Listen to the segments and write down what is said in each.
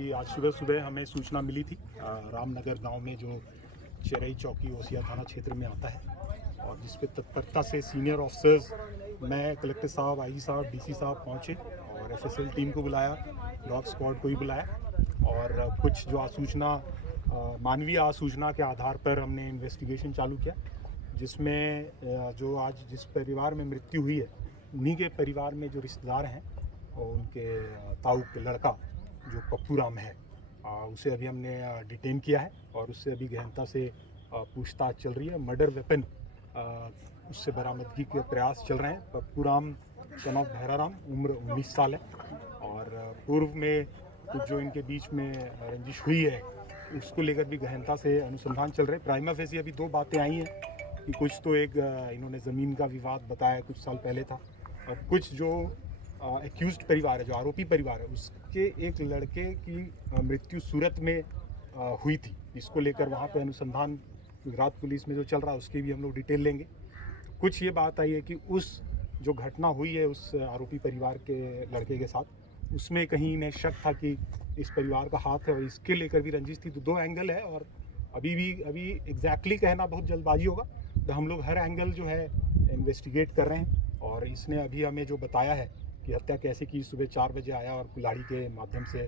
कि आज सुबह सुबह हमें सूचना मिली थी रामनगर गांव में जो चेरई चौकी ओसिया थाना क्षेत्र में आता है, और जिस पे तत्परता से सीनियर ऑफिसर्स, मैं, कलेक्टर साहब, आईजी साहब, डीसी साहब पहुंचे और एफएसएल टीम को बुलाया, डॉग स्क्वाड को भी बुलाया और कुछ जो आसूचना मानवीय आसूचना के आधार पर हमने इन्वेस्टिगेशन चालू किया, जिसमें जो आज जिस परिवार में मृत्यु हुई है उन्हीं के परिवार में जो रिश्तेदार हैं और उनके ताऊ के लड़का जो पप्पू राम है, उसे अभी हमने डिटेन किया है और उससे अभी गहनता से पूछताछ चल रही है। मर्डर वेपन उससे बरामदगी के प्रयास चल रहे हैं। पप्पू राम सन ऑफ भैराराम, उम्र 19 साल है और पूर्व में कुछ जो इनके बीच में रंजिश हुई है उसको लेकर भी गहनता से अनुसंधान चल रहे हैं। प्राइमा फेसी अभी दो बातें आई हैं कि कुछ तो एक इन्होंने ज़मीन का विवाद बताया कुछ साल पहले था, और कुछ जो एक्यूज्ड परिवार है, जो आरोपी परिवार है, उसके एक लड़के की मृत्यु सूरत में हुई थी। इसको लेकर वहाँ पे अनुसंधान गुजरात पुलिस में जो चल रहा है उसकी भी हम लोग डिटेल लेंगे। कुछ ये बात आई है कि उस जो घटना हुई है उस आरोपी परिवार के लड़के के साथ, उसमें कहीं इन्हें शक था कि इस परिवार का हाथ है और इसके लेकर भी रंजिश थी। तो दो एंगल है और अभी एग्जैक्टली कहना बहुत जल्दबाजी होगा, तो हम लोग हर एंगल जो है इन्वेस्टिगेट कर रहे हैं। और इसने अभी हमें जो बताया है कि हत्या कैसे की, सुबह 4 बजे आया और कुल्हाड़ी के माध्यम से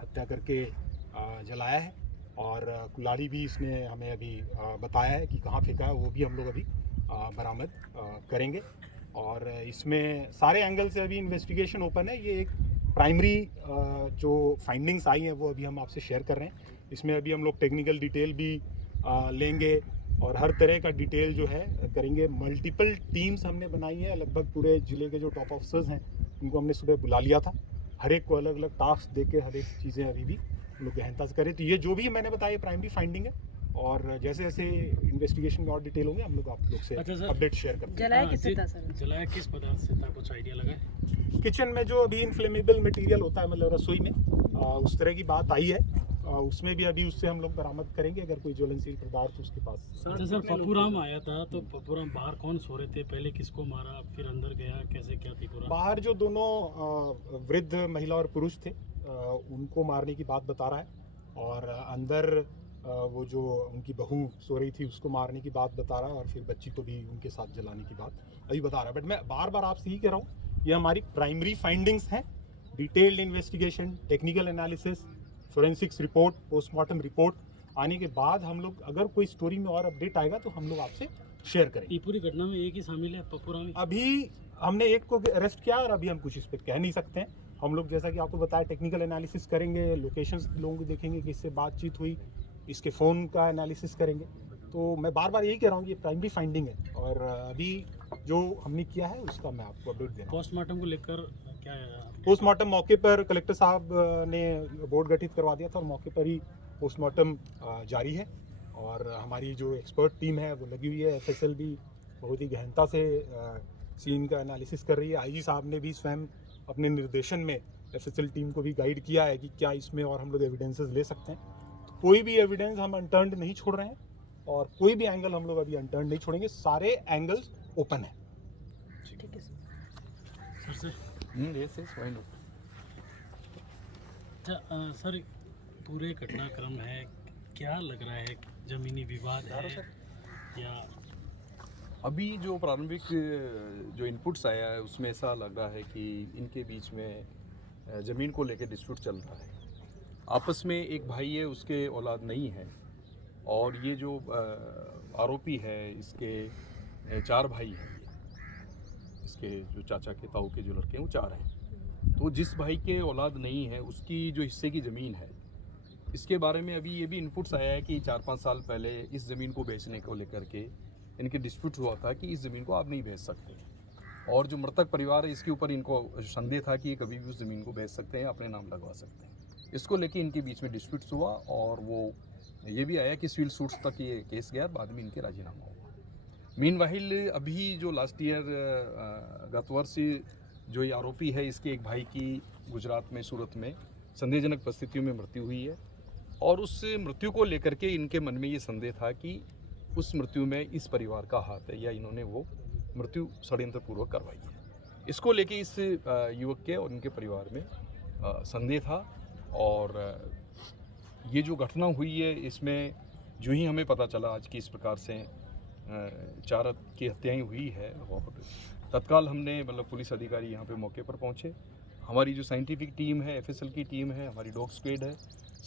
हत्या करके जलाया है, और कुल्हाड़ी भी इसने हमें अभी बताया है कि कहाँ फेंका है, वो भी हम लोग अभी बरामद करेंगे। और इसमें सारे एंगल से अभी इन्वेस्टिगेशन ओपन है। ये एक प्राइमरी जो फाइंडिंग्स आई हैं वो अभी हम आपसे शेयर कर रहे हैं। इसमें अभी हम लोग टेक्निकल डिटेल भी लेंगे और हर तरह का डिटेल जो है करेंगे। मल्टीपल टीम्स हमने बनाई हैं, लगभग पूरे ज़िले के जो टॉप ऑफिसर्स हैं उनको हमने सुबह बुला लिया था। हर एक को अलग अलग टास्क दे के हर एक चीज़ें अभी भी हम लोग गहनता से करें। तो ये जो भी मैंने बताया प्राइमरी फाइंडिंग है, और जैसे जैसे इन्वेस्टिगेशन में और डिटेल होंगे हम लोग आप लोग से अपडेट शेयर करते हैं। जलाया किससे था सर? जलाया किस पदार्थ से था, कुछ आइडिया लगा है? किचन में जो अभी इनफ्लेमेबल मटेरियल होता है, मतलब रसोई में, उस तरह की बात आई है। उसमें भी अभी उससे हम लोग बरामद करेंगे अगर कोई ज्वलनशील पदार्थ उसके पास। सर पप्पू राम आया था तो पप्पू राम बाहर कौन सो रहे थे, पहले किसको मारा, फिर अंदर गया, कैसे क्या थी पूरा? बाहर जो दोनों वृद्ध महिला और पुरुष थे उनको मारने की बात बता रहा है, और अंदर वो जो उनकी बहू सो रही थी उसको मारने की बात बता रहा है, और फिर बच्ची को भी उनके साथ जलाने की बात अभी बता रहा है। बट मैं बार बार आपसे ही कह रहा हूँ, ये हमारी प्राइमरी फाइंडिंग्स हैं। Detailed investigation, technical analysis, forensics report, postmortem report आने के बाद हम लोग अगर कोई स्टोरी में और अपडेट आएगा तो हम लोग आपसे शेयर करेंगे। ये पूरी घटना में एक ही शामिल है, पप्पू राम? अभी हमने एक को अरेस्ट किया और अभी हम कुछ इस पर कह नहीं सकते हैं। हम लोग जैसा कि आपको बताया टेक्निकल एनालिसिस करेंगे, लोकेशंस लोगों को देखेंगे कि इससे बातचीत हुई, इसके फ़ोन का एनालिसिस करेंगे। तो मैं बार बार यही कह रहा हूँ कि ये प्राइमरी फाइंडिंग है, और अभी जो हमने किया है उसका मैं आपको अपडेट दे रहा हूँ। पोस्टमार्टम को लेकर क्या है? पोस्टमार्टम मौके पर कलेक्टर साहब ने बोर्ड गठित करवा दिया था और मौके पर ही पोस्टमार्टम जारी है, और हमारी जो एक्सपर्ट टीम है वो लगी हुई है। एफएसएल भी बहुत ही गहनता से सीन का एनालिसिस कर रही है। आईजी साहब ने भी स्वयं अपने निर्देशन में एफएसएल टीम को भी गाइड किया है कि क्या इसमें और हम लोग एविडेंसेस ले सकते हैं। तो कोई भी एविडेंस हम अनटर्न्ड नहीं छोड़ रहे हैं, और कोई भी एंगल हम लोग अभी अनटर्न्ड नहीं छोड़ेंगे। सारे एंगल्स ओपन है। ठीक है सर। सर अच्छा सर, पूरे घटनाक्रम है, क्या लग रहा है, जमीनी विवाद है या? अभी जो प्रारंभिक जो इनपुट्स आया है उसमें ऐसा लग रहा है कि इनके बीच में ज़मीन को लेकर डिस्प्यूट चल रहा है। आपस में एक भाई है, उसके औलाद नहीं है, और ये जो आरोपी है इसके 4 भाई हैं। इसके जो चाचा के ताऊ के जो लड़के हैं वो 4 हैं। तो जिस भाई के औलाद नहीं है उसकी जो हिस्से की ज़मीन है, इसके बारे में अभी ये भी इनपुट्स आया है कि 4-5 साल पहले इस ज़मीन को बेचने को लेकर के इनके डिस्प्यूट हुआ था कि इस ज़मीन को आप नहीं बेच सकते, और जो मृतक परिवार है इसके ऊपर इनको संदेह था कि ये कभी भी उस ज़मीन को बेच सकते हैं, अपने नाम लगवा सकते हैं। इसको लेके इनके बीच में डिस्प्यूट्स हुआ, और वो ये भी आया कि सिविल सूट्स तक ये केस गया, बाद में इनके राजीनामा हुआ। मीनवाइल अभी जो लास्ट ईयर गत वर्ष जो ये आरोपी है, इसके एक भाई की गुजरात में सूरत में संदेहजनक परिस्थितियों में मृत्यु हुई है, और उस मृत्यु को लेकर के इनके मन में ये संदेह था कि उस मृत्यु में इस परिवार का हाथ है, या इन्होंने वो मृत्यु षड्यंत्रपूर्वक करवाई है। इसको लेके इस युवक के और उनके परिवार में संदेह था, और ये जो घटना हुई है इसमें जो ही हमें पता चला आज की इस प्रकार से 4 की हत्याएं हुई है और तत्काल हमने मतलब पुलिस अधिकारी यहाँ पे मौके पर पहुँचे। हमारी जो साइंटिफिक टीम है, एफएसएल की टीम है, हमारी डॉग स्क्वाड है,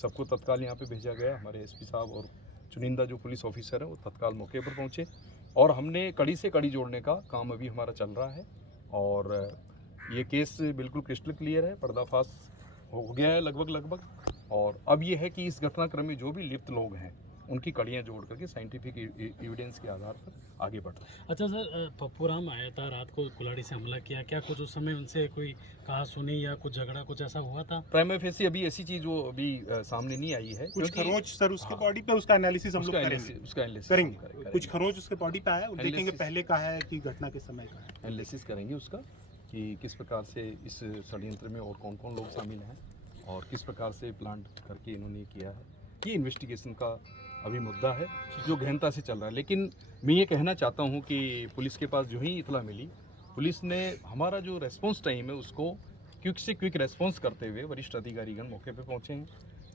सबको तत्काल यहाँ पे भेजा गया। हमारे एसपी साहब और चुनिंदा जो पुलिस ऑफिसर हैं वो तत्काल मौके पर पहुँचे और हमने कड़ी से कड़ी जोड़ने का काम अभी हमारा चल रहा है और ये केस बिल्कुल क्रिस्टल क्लियर है, पर्दाफाश हो गया है लगभग। और अब ये है कि इस घटनाक्रम में जो भी लिप्त लोग हैं उनकी कड़ियाँ जोड़ करके साइंटिफिक एविडेंस के आधार पर आगे बढ़ रहे हैं। अच्छा सर, पप्पूराम आया था रात को, कुल्हाड़ी से हमला किया, क्या कुछ उस समय उनसे कोई कहा सुनी या कुछ झगड़ा कुछ ऐसा हुआ था? प्राइमा फेसी अभी ऐसी चीज़ वो अभी सामने नहीं आई है। कुछ क्योंकि- खरोंच सर उसके हाँ। बॉडी पे, उसका एनालिसिस हम लोग उसका करेंगे एनालिसिस करेंगे। कुछ खरोंच उसके बॉडी पे आया, वो देखेंगे Analysis- पहले का है कि घटना के समय का है। एनालिसिस करेंगे उसका कि किस प्रकार से इस षड्यंत्र में और कौन कौन लोग शामिल हैं और किस प्रकार से प्लान करके इन्होंने किया है। ये इन्वेस्टिगेशन का अभी मुद्दा है जो गहनता से चल रहा है। लेकिन मैं ये कहना चाहता हूँ कि पुलिस के पास जो ही इतला मिली, पुलिस ने हमारा जो रेस्पॉन्स टाइम है उसको क्विक से क्विक रेस्पॉन्स करते हुए वरिष्ठ अधिकारीगण मौके पे पहुँचे हैं।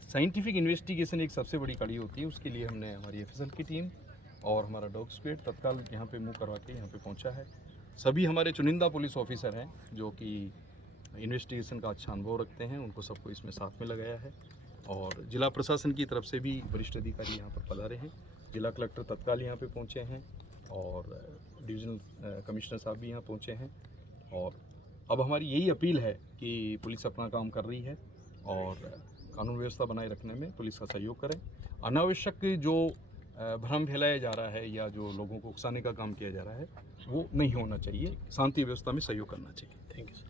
साइंटिफिक इन्वेस्टिगेशन एक सबसे बड़ी कड़ी होती है, उसके लिए हमने हमारी एफएसएल की टीम और हमारा डॉग स्क्वाड तत्काल यहाँ पे मूव करवा के यहाँ पे पहुँचा है। सभी हमारे चुनिंदा पुलिस ऑफिसर हैं जो कि इन्वेस्टिगेशन का अच्छा अनुभव रखते हैं, उनको सबको इसमें साथ में लगाया है और जिला प्रशासन की तरफ से भी वरिष्ठ अधिकारी यहाँ पर पधारे हैं। जिला कलेक्टर तत्काल यहाँ पे पहुँचे हैं और डिविजनल कमिश्नर साहब भी यहाँ पहुँचे हैं और अब हमारी यही अपील है कि पुलिस अपना काम कर रही है और कानून व्यवस्था बनाए रखने में पुलिस का सहयोग करें। अनावश्यक जो भ्रम फैलाया जा रहा है या जो लोगों को उकसाने का काम किया जा रहा है वो नहीं होना चाहिए। शांति व्यवस्था में सहयोग करना चाहिए। Thank you sir.